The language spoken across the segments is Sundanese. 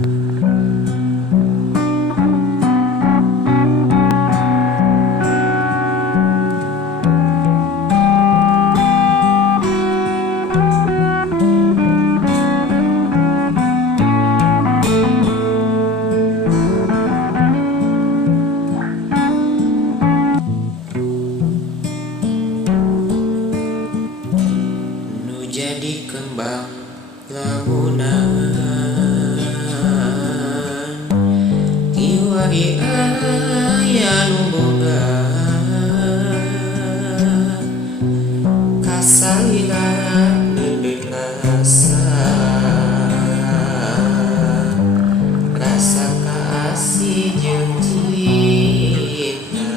Nu jadi kembang lamunan kiwari aya nu boga kasalila neundeun rasa kaasih jeung cinta.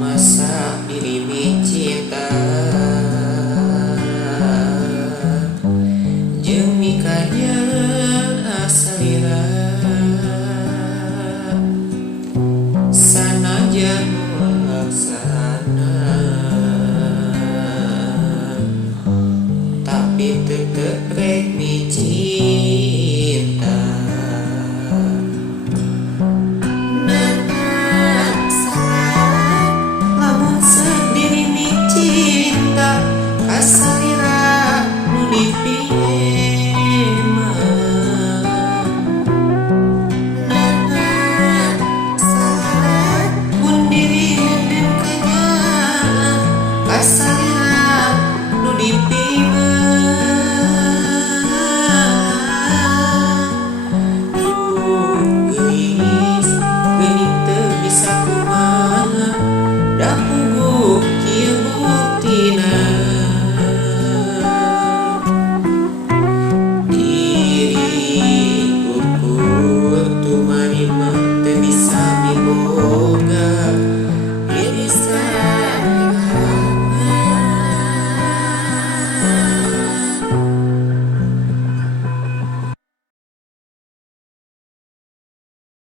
Masa dirimi cinta jeung mikanya asalira sanajan laksana tapi tetep rek micin.